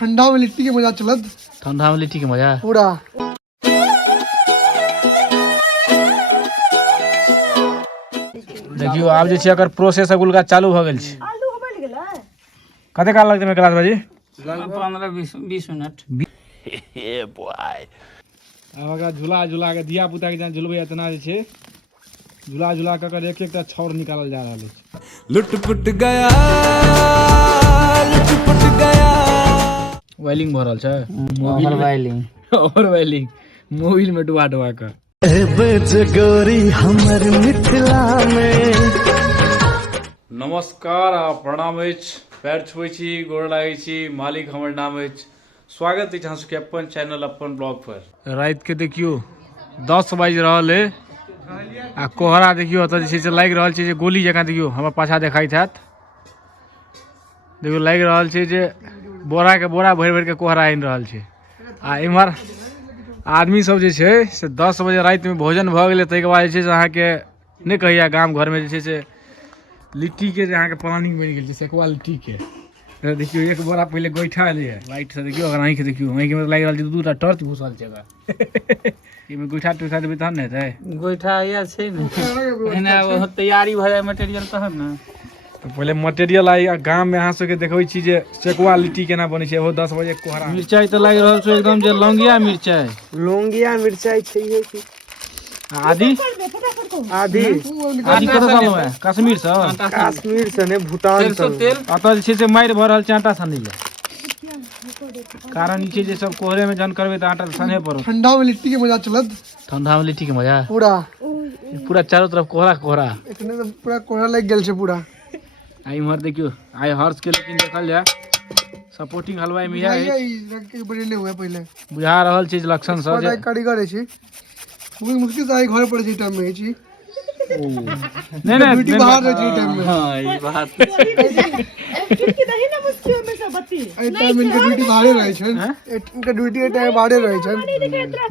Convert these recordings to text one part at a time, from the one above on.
ठंडा में लिट्टी के मजा चलत। ठंडा में लिट्टी के मजा पूरा देखियो आब जे छै एकर प्रोसेस अगुलका चालू भ गेल छै। कते काल लगतै कैलाश भाजी? लगभग 15-20 मिनट। ए बॉय अब अगर झूला झूला के दिया पुता के जन झुलबै इतना जे छै झूला झूला के कर एक एकटा छौर निकालल जा रहल छै। लुटपुट गया लुटपुट गया। वायलिंग भ रहल छै over oiling over oiling mobile में डुबा डुबा कर। गोरी हमर मिथिला में नमस्कार आ प्रणाम अछि, पैर छुए छी, गोर लागै छी, मालिक हमर नाम अछि। स्वागत अछि अहाँ सबके अपन चैनल अपन ब्लॉग पर। रात के देखियो 10 बाजि रहल है आ कोहरा देखियो एतऽ जे छै से लागि रहल छै जे गोली जकाँ देखियो हमर पाछा देखाइत हैत। देखियो लागि रहल छै जे बोरा के बोरा भरि भरि के कोहरा आनि रहल छै आ इम्हर आदमी सब जे छै से 10 बजे राति में भोजन भऽ गेलै ताहिके बाद जे छै से अहाँके नहि कहिया गाम घर में जे छै से लिट्टी के जे अहाँके प्लानिंग बनि गेल छै सेकुआ लिट्टी के। देखियो एक बोरा पहले गोइठा एलै लाइट से देखियो अगर आँखि देखियो आँखि में लागि रहल छै 2टा टॉर्च घुसल छै अगर एहिमे गोइठा टोइठा देबै तहन ने हेतै। गोइठा या छै ने एने वो तैयारी भ जाय मटेरियल तहन ना। तो पहले मटेरियल आई गाम में अहाँ सबके देखबै छी जे सेकुआ लिट्टी केना बनै छै ओहो 10 बजे कोहरा। मिरचाई त लागि रहल छै एकदम जे लौंगिया मिरचाई। लौंगिया मिर्चाई चाहिए कि आदि आधी आदि कतऽ सँ आनलहुँ हैं? कश्मीर से कश्मीर से ने भूटान से। तेल अतऽ जे छै से मारि भऽ रहल छै आटा सानै लए। कारण ई छै जे सब कोहरे में जहन करबै तऽ आटा साने पड़त। ठंडा में लिट्टी के मजा चलत। ठंडा में लिट्टी के मजा पूरा पूरा चारों तरफ कोहरा कोहरा। इतने तो पूरा कोहरा लग गेल छै पूरा। आ इम्हर देखियो आइ हर्ष के लेकिन देखल जाय सपोर्टिंग हलवाई में है रख के बनेले हुए पहले बुझा रहल छै जे लक्षण सब जे कारीगर छै बहुत मुश्किल से आई घर पर छै टाइम में छी। नहीं नहीं ड्यूटी बाहर रह छै टाइम में। हां ई बात खिड़की दही ना मुश्किल में सब बत्ती ए टाइम इनके ड्यूटी बाहर रहे छै इनके ड्यूटी ए टाइम बाहर रहे छै।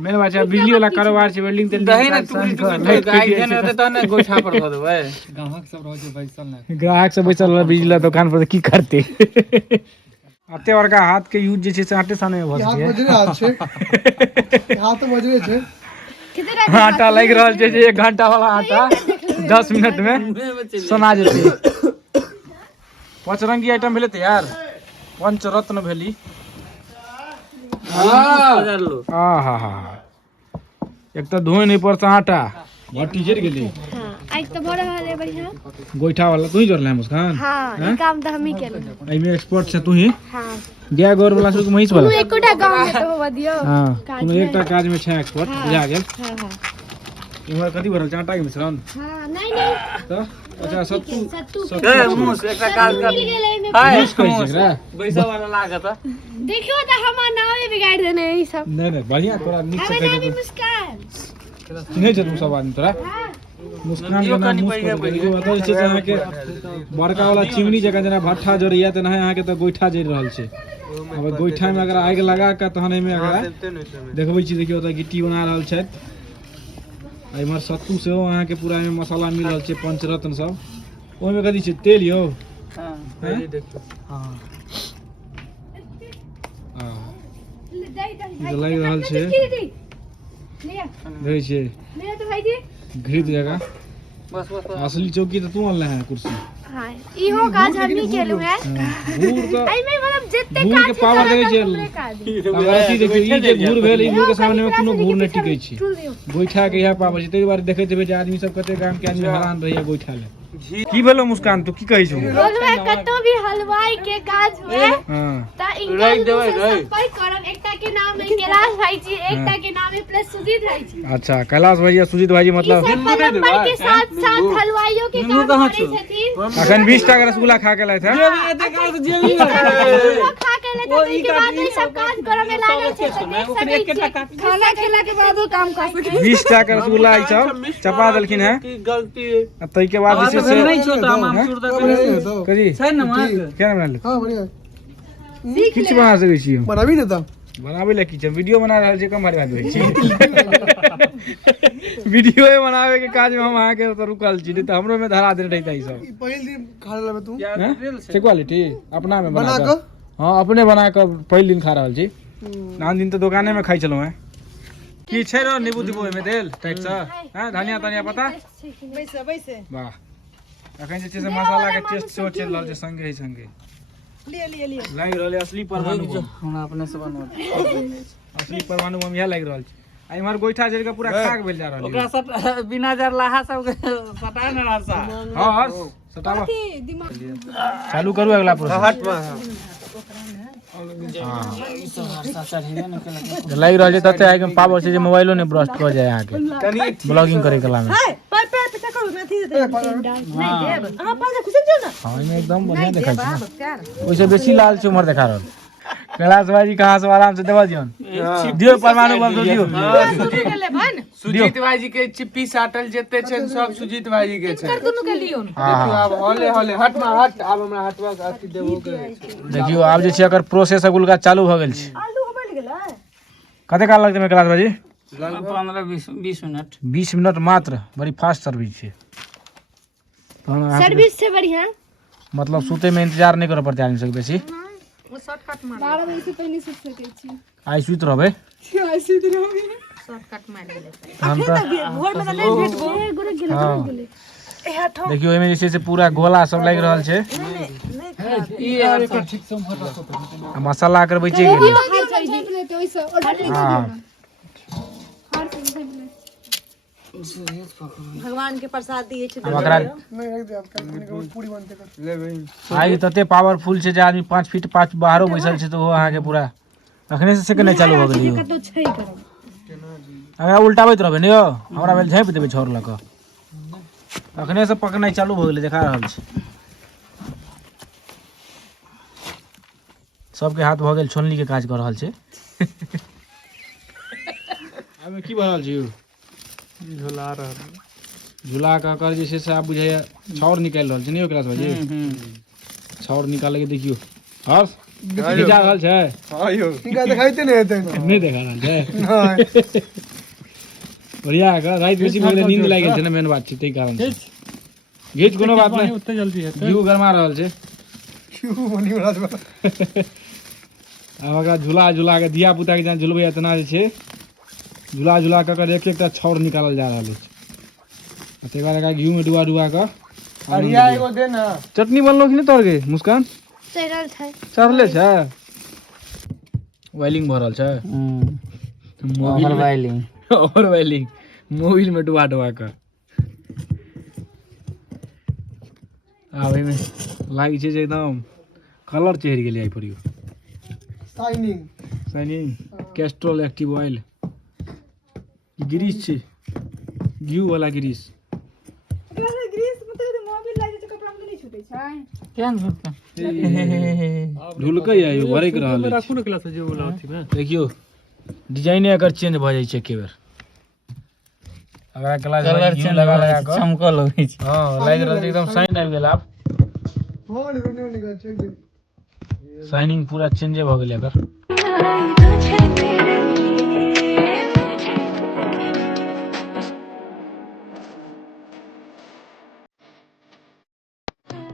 मेरे बच्चा बिजली वाला कारोबार छै वेल्डिंग तेल दही ना टुकड़ी गाय देने रहते त ना गोइठा पर ध देबै। ग्राहक सब रह छै बैसल ना, ग्राहक सब बैसल रह बिजली वाला दुकान पर की करते अते बड़का हाथ के यूज जे छै से आटे साने में भ हाथ सकै बजरे हाथ छै हाथ बजरे छै। आटा लग रहल छै जे 1 घंटा वाला आटा 10 मिनट में सना जेतै। पंचरंगी आइटम भेलै तैयार, पंचरत्न भेली। आहा एक तो धोए नहीं पड़ता आटा भट्टी जर गेली। हां आज तो बड़ रहले बढ़िया गोइठा वाला तू ही जोड़ले मुस्कान। हां ई काम तो हम ही केले। एमे एक्सपर्ट छै तू ही। हां गाय गोर वाला से महिष वाला तू एकोटा गांव में तो होवा दियो। हां तू एकटा काज में छै एक्सपर्ट बुझा गेल। हां हां इमहर कथि भरल आटा के मिश्रण हां नहीं तो अच्छा सत्तू ए मुस एकटा काज कर हाय मिक्स करै छै एकरा बैसा वाला लागत। देखियो त हमर नावे बिगाड़ देने ई सब। नहीं बढ़िया तोरा मिक्स हमें कर नाम दे मुस्कान चिन्है छै तू सब आदमी तोरा मुस्कान के नाम मुस्कान के बदल छै अहाँ के बड़का वाला चिमनी जका जेना भट्ठा जोड़िया त अहाँ के त गोइठा जड़ रहल छै। अब गोइठा में अगर आगि लगा के तहन एमे अगर देखबै छी देखियो त गिट्टी बना रहल छै। आ इमहर सत्तू सेहो अहाँ के पूरा में मसाला मिल रहल छै पंचरत्न सब ओहि में कथि छै तेल यो। हां हैं? देखियो हां दही ई लागि रहल छै लिया देखै छियै लिया तो भाई जी। घृत जगह बस बस असली चौकी तो तू अनले है कुर्सी। हां इहो काज हम ही केलु है। घूर तो आई में मतलब जत्ते घूर काज के पावर देखै छै अथी देखियो ई जे घूर भेल ई घूर के सामने में कोनो घूर नहि टिकै छै। गोइठा के इएह पावर छै ताहि दुआरे देखैत हेबै जे आदमी सब कते गाम के आदमी हैरान रहैया गोइठा ले। की भेलो मुस्कान तू की कहै छौ? बोलबे कतो भी हलवाई के काज हुए हां ता इनका संपर्क करब। एकटा के नाम है कैलाश भाई जी, एकटा के नाम है प्लस सुजीत भाई जी। अच्छा कैलाश भाई सुजीत भाई मतलब नंबर के साथ साथ हलवाइयों के काम करे छथिन। अखन 20 टा के रसगुल्ला खा के लायत है एते काज जे भी खा के लेते ओई के बाद में सब काज करे में लागल छै। खाना खेला के बाद वो काम कर सके। 20 टा के रसगुल्ला ई सब चपा देलखिन है की गलती तई के बाद जे से नहीं छोटा माम चूर द कजी छै न मां क्या बना ले हां बढ़िया किछ बना सकै छी बनाबी ने त बनाबे ले किछ वीडियो बना रहल छै कम भारी बात होइ छै। वीडियो बनावे के काज में हम अहाँ के रुकल छी त हमरो में धरा दे रहता ई सब। पहिल दिन खा लेबे तू से क्वालिटी अपना में बना बना के हाँ अपने बना कर पहिल दिन खा रहल छी आन दिन तो दुकाने में खाई चलो हैं की छै रो नींबू दिबो एमे देल टाइट से हैं धनिया तनिया पता बैसे बैसे वाह अखन जे छै से मसाला के टेस्ट सेहो चलि रहल छै संगे ही संगे लिए लागि रहल असली परमाणु बम हमरा अपने से बनवा असली परमाणु बम इएह लागि रहल छै आ इमहर गोइठा जरि के पूरा खाक भेल जा रहल है ओकरा सट बिना जरलाहा सब सटा न रसा हां हर्ष सटावा चालू करू अगला प्रोसेस हट लागि रहल छै तते आइ के पावर छै जे मोबाइलो ने ब्रस्ट क जाय अहाँ के ब्लॉगिंग करे कला में हां इमे एकदम बढ़िया देखाइ छै ओइसे बेसी लाल छै उमर देखा रहल कैलाश भाई जी कहां से आराम से देवा दियोन दियो परमाणु बम दियो सुजीत भाई जी के चिप्पी साटल जते छै सब सुजीत भाई जी के छै कर दुनु के लियोन देखियो आब हले हले हट आब हमरा हटवा अथी देबो के देखियो आब जे छै अगर प्रोसेस अगुलका चालू भ गेल छै आलू बन गेलै कते काल लगतै कैलाश भाई जी लगभग 15-20 मिनट 20 मिनट मात्र बड़ी फास्ट सर्विस छै सर्विस से बढ़िया मतलब सूते में इंतजार नहीं करऽ पड़तै आदमी सबके बेसी वो शॉर्टकट मार 12 बजे से पहले सुत सकै छी आइ सुति रहबै शॉर्टकट मार देले हम तऽ घर में त नहीं भेटबो गोरे गेले गेले देखियो एमे जे छै से पूरा गोला सब लागि रहल छै ई एकर ठीक से आ मसाला अगर बचि गेल हां भगवान के प्रसाद दिए छै ओकरा नहीं रख दे आप पूरी बनते कर ले भाई आइ तते पावरफुल छै जे आदमी 5 फीट 5 बाहरो बैसल छै तऽ ओ अहाँ के पूरा अखने से सेकंड चालू भ गेलियो कतो छै करब अगर उल्टाबैत रहबै ने यौ हमरा भेल झाँपि देबै छोर लऽ कऽ अखने से पकनाइ चालू भ गेलै देखा रहल छै सबके हाथ भ गेल छोलनी के काज कर रहल छै एमे की भ रहल छै यौ झोला रहल झूला का कर जे छै से आब बुझाइया छौर निकालि रहल छै ने यौ क्लास भाई छौर निकाले के देखियो हर्ष खींचा रहल छै हां यो इनका दिखाइते नहीं हेतै नहीं देखा रहल छै नहीं बढ़िया है रात बेसी में नींद लाग गेल छै ने मेन बात छै तै कारण से गीत कोनो बात नहीं ओते जल्दी हेतै जीव गरमा रहल छै क्यों बनी बड़ा अब अगर झूला झूला के दिया पुता के जहाँ झुलबै इतना जे छै झूला झूला कर एक एकटा छौर निकालल जा रहल छै आ तकर बाद घी में डुबा डुबा के अरिया एगो दे ना चटनी बनलो कि नहीं तोर के मुस्कान चढ़ल छै चढ़ले छै वायलिंग भ रहल छै मोबाइल वायलिंग और वायलिंग मोबाइल में डुबा डुबा के आब एमे लागी छै जे एकदम कलर चढ़ि गेलै आई पर shining Castrol active oil grease छै घी वाला ग्रीस ग्रीस मतलब मोबिल लागे छै कपड़ा में नहीं छूटे छै केन झुकता ढुलकै आयो भरे के रहल राखू न क्लास जे वाला अथी में देखियो डिजाइने एकर चेंज भ जाय छै एके बेर अगर क्लास कलर घी चेंज लगा लगा के चमकल लगै छै हां लाइट रहल छै एकदम शाइन आबि गेल आब हां निकल चेक दे शाइनिंग पूरा चेंज भ गेल एकर